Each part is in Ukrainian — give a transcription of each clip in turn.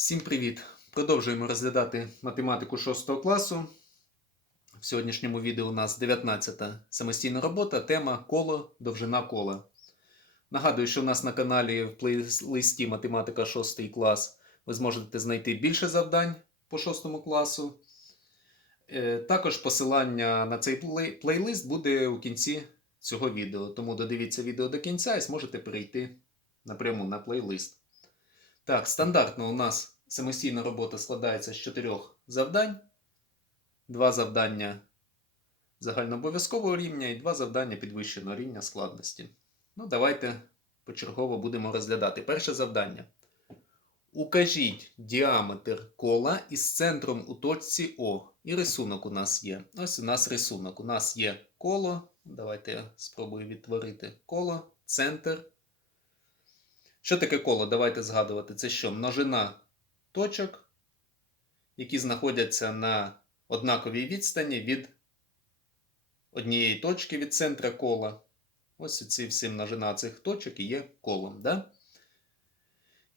Всім привіт! Продовжуємо розглядати математику 6 класу. В сьогоднішньому відео у нас 19-та самостійна робота, тема коло, довжина кола. Нагадую, що у нас на каналі в плейлисті Математика 6 клас ви зможете знайти більше завдань по 6 класу. Е, Також посилання на цей плейлист буде у кінці цього відео. Тому додивіться відео до кінця і зможете перейти напряму на плейлист. Так, стандартно у нас самостійна робота складається з чотирьох завдань. Два завдання загальнообов'язкового рівня і два завдання підвищеного рівня складності. Ну, давайте почергово будемо розглядати. Перше завдання. Укажіть діаметр кола із центром у точці О. І рисунок у нас є. Ось у нас рисунок. У нас є коло. Давайте я спробую відтворити коло, центр. Що таке коло? Давайте згадувати. Це що? Множина точок, які знаходяться на однаковій відстані від однієї точки від центра кола. Ось ці всі множина цих точок і є колом. Да?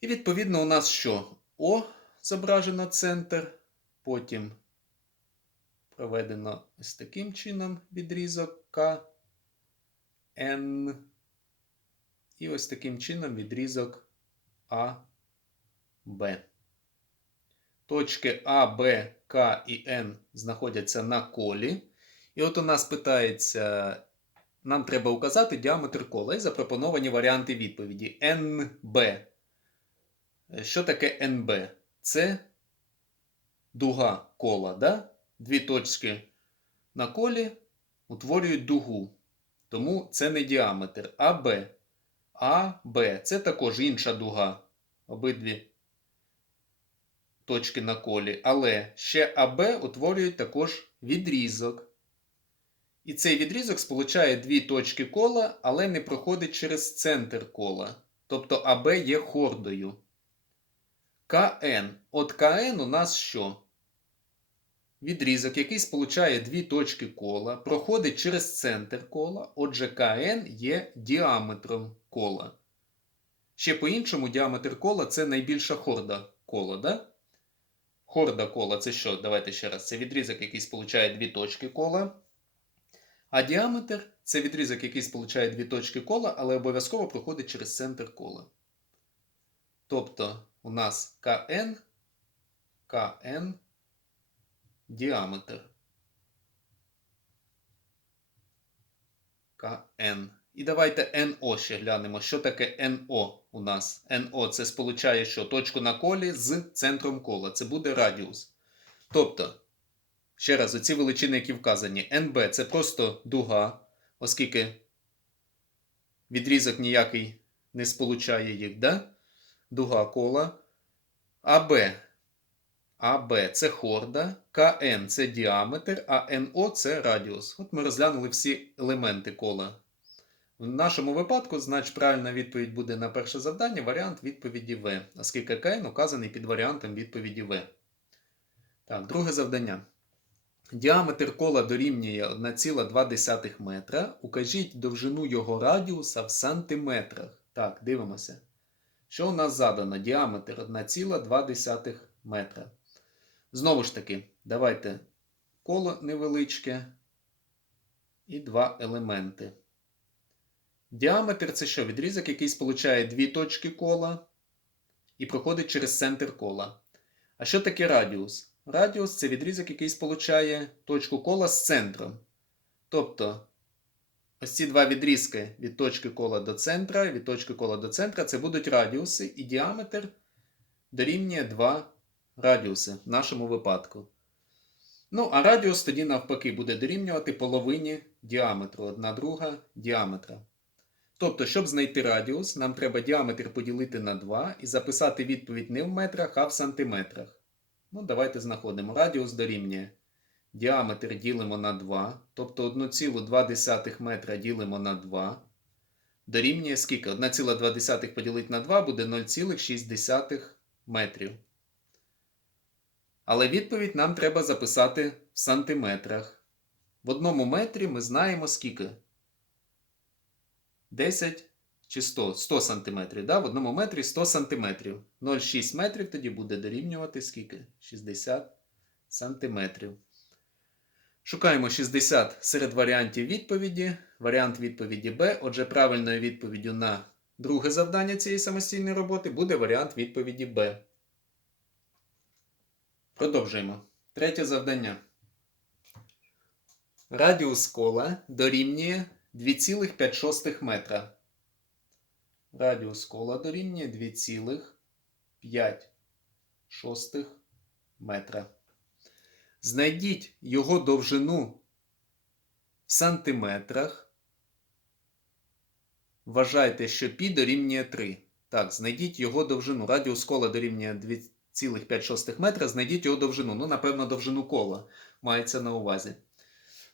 І відповідно у нас що? О зображено центр, потім проведено ось таким чином відрізок К, Н. І ось таким чином відрізок А, Б. Точки А, Б, К і Н знаходяться на колі. І от у нас питається, нам треба указати діаметр кола і запропоновані варіанти відповіді. НБ. Що таке НБ? Це дуга кола. Да? Дві точки на колі утворюють дугу. Тому це не діаметр. АБ. А, Б. Це також інша дуга. Обидві точки на колі. Але ще АБ утворюють також відрізок. І цей відрізок сполучає дві точки кола, але не проходить через центр кола. Тобто АБ є хордою. КН. От КН у нас що? Відрізок, який сполучає дві точки кола, проходить через центр кола, отже, КН є діаметром кола. Ще по-іншому, діаметр кола це найбільша хорда кола, да? Хорда кола це що? Давайте ще раз. Це відрізок, який сполучає дві точки кола. А діаметр це відрізок, який сполучає дві точки кола, але обов'язково проходить через центр кола. Тобто у нас КН, КН діаметр. КН. І давайте НО ще глянемо. Що таке НО у нас? НО це сполучає що? Точку на колі з центром кола. Це буде радіус. Тобто, ще раз, оці величини, які вказані. НБ це просто дуга, оскільки відрізок ніякий не сполучає їх, да? дуга кола. АБ АБ це хорда, КН це діаметр, а НО це радіус. От ми розглянули всі елементи кола. В нашому випадку, значить, правильна відповідь буде на перше завдання, варіант відповіді В, оскільки КН указаний під варіантом відповіді В. Так, друге завдання. Діаметр кола дорівнює 1,2 метра. Укажіть довжину його радіуса в сантиметрах. Так, дивимося. Що у нас задано? Діаметр 1,2 метра. Знову ж таки, давайте коло невеличке і два елементи. Діаметр це що? Відрізок, який сполучає дві точки кола і проходить через центр кола. А що таке радіус? Радіус це відрізок, який сполучає точку кола з центром. Тобто, ось ці два відрізки від точки кола до центра, від точки кола до центра це будуть радіуси, і діаметр дорівнює 2 радіуси в нашому випадку. Ну, а радіус тоді навпаки буде дорівнювати половині діаметру, одна друга діаметра. Тобто, щоб знайти радіус, нам треба діаметр поділити на 2 і записати відповідь не в метрах, а в сантиметрах. Ну, давайте знаходимо. Радіус дорівнює. Діаметр ділимо на 2, тобто 1,2 метра ділимо на 2. Дорівнює скільки? 1,2 поділити на 2 буде 0,6 метрів. Але відповідь нам треба записати в сантиметрах. В одному метрі ми знаємо скільки? 10 чи 100, 100 сантиметрів. Да? В одному метрі 100 сантиметрів. 0,6 метрів тоді буде дорівнювати скільки? 60 сантиметрів. Шукаємо 60 серед варіантів відповіді. Варіант відповіді Б. Отже, правильною відповіддю на друге завдання цієї самостійної роботи буде варіант відповіді Б. Продовжуємо. Третє завдання. Радіус кола дорівнює 2,5 метра. Радіус кола дорівнює 2,5 метра. Знайдіть його довжину в сантиметрах. Вважайте, що пі дорівнює 3. Так, знайдіть його довжину. Радіус кола дорівнює 2,5 метра. Знайдіть його довжину. Ну, напевно, довжину кола мається на увазі.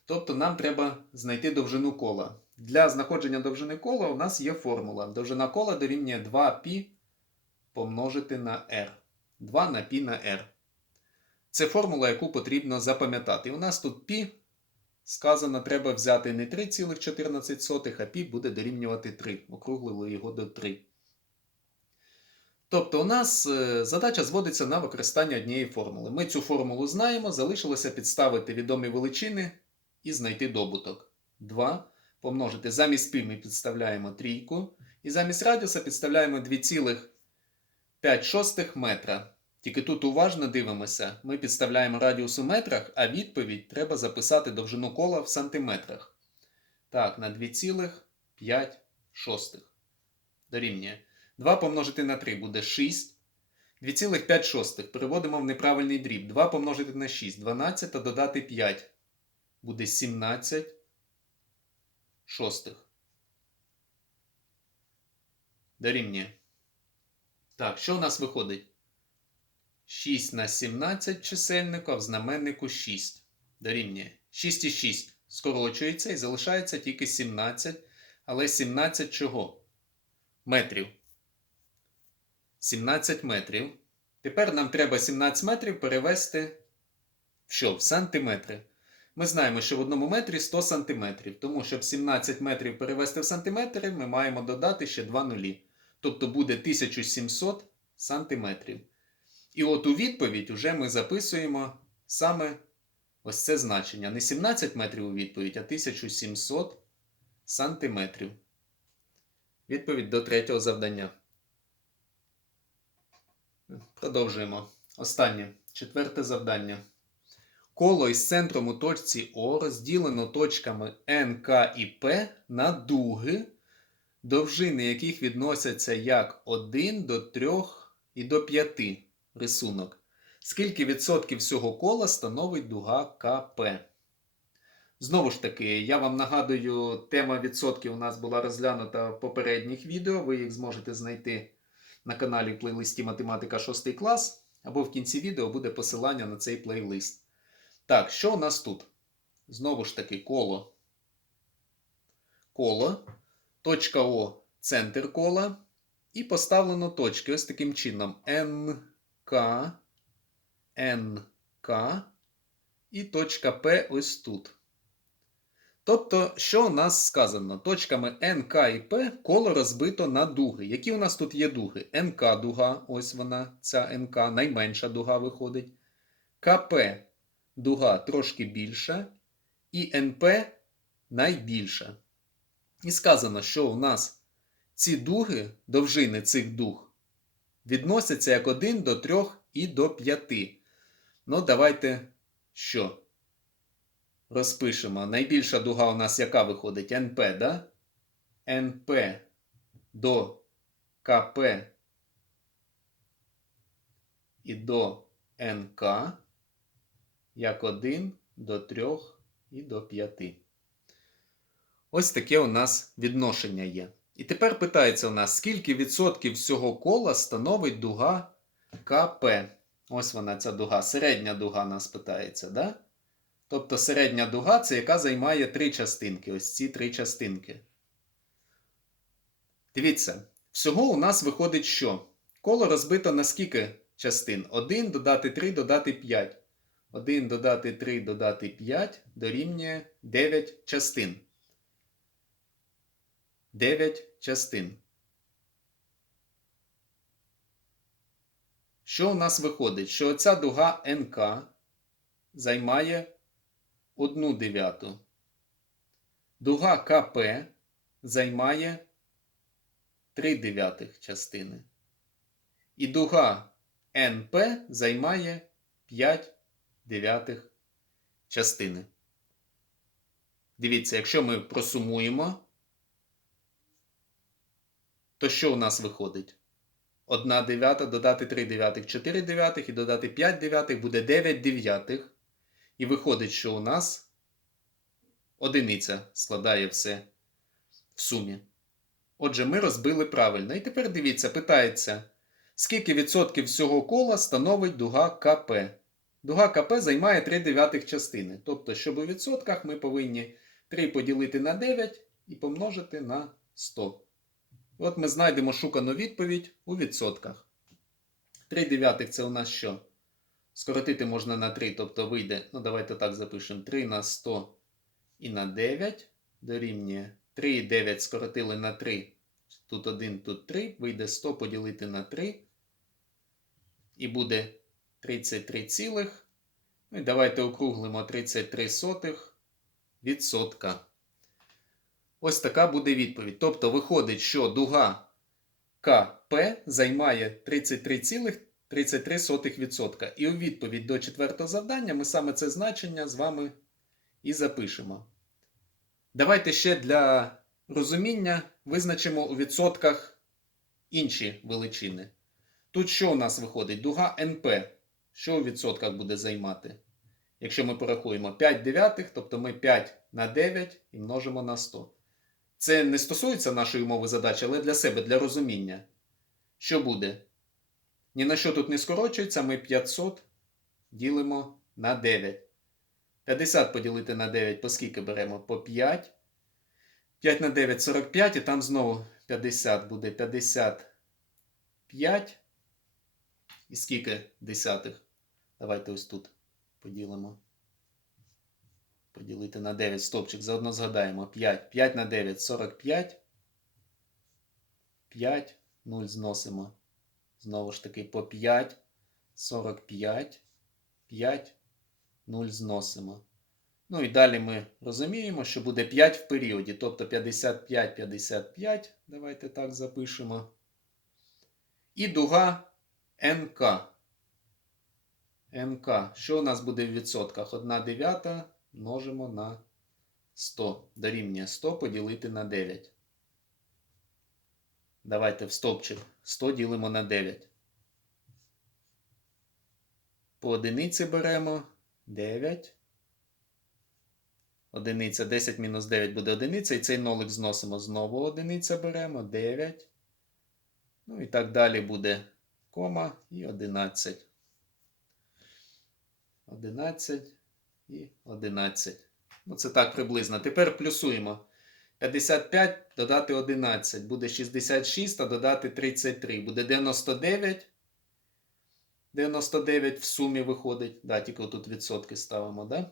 Тобто нам треба знайти довжину кола. Для знаходження довжини кола у нас є формула. Довжина кола дорівнює 2π помножити на r. 2 на π на r. Це формула, яку потрібно запам'ятати. У нас тут π сказано, треба взяти не 3,14, а π буде дорівнювати 3. Округлили його до 3. Тобто у нас е, задача зводиться на використання однієї формули. Ми цю формулу знаємо, залишилося підставити відомі величини і знайти добуток. 2 помножити. Замість π ми підставляємо трійку. І замість радіуса підставляємо 2,5 метра. Тільки тут уважно дивимося, ми підставляємо радіус у метрах, а відповідь треба записати довжину кола в сантиметрах. Так, на 2,5 дорівнює. 2 помножити на 3 буде 6. 2,5 переводимо в неправильний дріб. 2 помножити на 6, 12 та додати 5 буде 17 шостих. Дорівнює. Так, що у нас виходить? 6 на 17 чисельника в знаменнику 6. Дорівнює. 6 і 6 скорочується і залишається тільки 17. Але 17 чого? Метрів. 17 метрів. Тепер нам треба 17 метрів перевести що? В сантиметри. Ми знаємо, що в одному метрі 100 сантиметрів. Тому, щоб 17 метрів перевести в сантиметри, ми маємо додати ще 2 нулі. Тобто буде 1700 сантиметрів. І от у відповідь вже ми записуємо саме ось це значення. Не 17 метрів у відповідь, а 1700 сантиметрів. Відповідь до третього завдання. Продовжуємо. Останнє. Четверте завдання. Коло із центром у точці О розділено точками Н, К і П на дуги, довжини яких відносяться як 1 до 3 і до 5 рисунок. Скільки відсотків всього кола становить дуга КП? Знову ж таки, я вам нагадую, тема відсотків у нас була розглянута в попередніх відео. Ви їх зможете знайти на каналі в плейлисті Математика 6 клас, або в кінці відео буде посилання на цей плейлист. Так, що у нас тут? Знову ж таки, коло. Коло. Точка О центр кола. І поставлено точки ось таким чином. НК, НК і точка П ось тут. Тобто, що у нас сказано? Точками НК і П коло розбито на дуги. Які у нас тут є дуги? НК дуга, ось вона, ця НК, найменша дуга виходить. КП дуга трошки більша, і НП найбільша. І сказано, що у нас ці дуги, довжини цих дуг, відносяться як 1 до 3 і до 5. Ну, давайте що? Розпишемо. Найбільша дуга у нас яка виходить? НП, да? НП до КП і до НК як 1 до 3 і до 5. Ось таке у нас відношення є. І тепер питається у нас, скільки відсотків всього кола становить дуга КП. Ось вона ця дуга. Середня дуга нас питається, да? Тобто середня дуга це яка займає три частинки. Ось ці три частинки. Дивіться, всього у нас виходить що? Коло розбито на скільки частин? 1 додати 3 додати 5. 1 додати 3 додати 5 дорівнює 9 частин. 9 частин. Що у нас виходить? Що оця дуга НК займає 1 дев'яту. Дуга КП займає 3 дев'ятих частини. І дуга НП займає 5 дев'ятих частини. Дивіться, якщо ми просумуємо, то що у нас виходить? 1 дев'ята додати 3 дев'ятих, 4 дев'ятих і додати 5 дев'ятих буде 9 дев'ятих. І виходить, що у нас одиниця складає все в сумі. Отже, ми розбили правильно. І тепер дивіться, питається, скільки відсотків всього кола становить дуга КП. Дуга КП займає 3 дев'ятих частини. Тобто, щоб у відсотках ми повинні 3 поділити на 9 і помножити на 100. От ми знайдемо шукану відповідь у відсотках. 3 дев'ятих це у нас що? Скоротити можна на 3, тобто вийде, ну давайте так запишемо, 3 на 100 і на 9 дорівнює 3 і 9 скоротили на 3. Тут 1, тут 3, вийде 100 поділити на 3. І буде 33 цілих. Ну і давайте округлимо 33 сотих відсотка. Ось така буде відповідь. Тобто виходить, що дуга КП займає 33,33%. І у відповідь до четвертого завдання ми саме це значення з вами і запишемо. Давайте ще для розуміння визначимо у відсотках інші величини. Тут що у нас виходить? Дуга НП. Що у відсотках буде займати? Якщо ми порахуємо 5 дев'ятих, тобто ми 5 на 9 і множимо на 100. Це не стосується нашої умови задачі, але для себе, для розуміння. Що буде? Ні на що тут не скорочується, ми 500 ділимо на 9. 50 поділити на 9, по скільки беремо? По 5. 5 на 9 45, і там знову 50 буде 55. І скільки десятих? Давайте ось тут поділимо. Поділити на 9 стопчик. Заодно згадаємо 5. 5 на 9 45. 5. 0 зносимо. Знову ж таки по 5. 45. 5. 0 зносимо. Ну і далі ми розуміємо, що буде 5 в періоді. Тобто 55, 55. Давайте так запишемо. І дуга НК. НК. Що у нас буде в відсотках? 1 дев'ята множимо на 100. Дорівнює 100 поділити на 9. Давайте в стовпчик 100 ділимо на 9. По одиниці беремо 9. Одиниця 10 мінус 9 буде одиниця. І цей нолик зносимо знову одиниця беремо 9. Ну і так далі буде кома і 11. 11 і 11. Ну, це так приблизно. Тепер плюсуємо. 55 додати 11. Буде 66, а додати 33. Буде 99. 99 в сумі виходить. Да, тільки тут відсотки ставимо, да?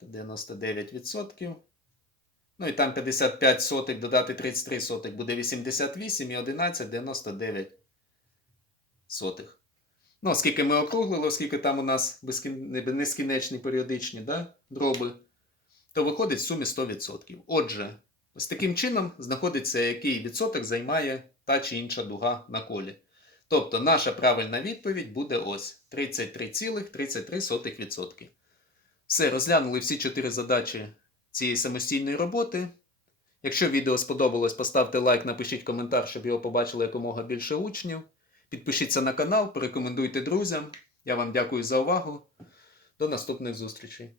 99 відсотків. Ну і там 55 сотих додати 33 сотих буде 88 і 11 99 сотих. Ну, оскільки ми округлили, оскільки там у нас нескінченні періодичні да, дроби, то виходить в сумі 100%. Отже, ось таким чином знаходиться, який відсоток займає та чи інша дуга на колі. Тобто наша правильна відповідь буде ось 33,33%. Все, розглянули всі чотири задачі цієї самостійної роботи. Якщо відео сподобалось, поставте лайк, напишіть коментар, щоб його побачили якомога більше учнів. Підпишіться на канал, порекомендуйте друзям. Я вам дякую за увагу. До наступних зустрічей.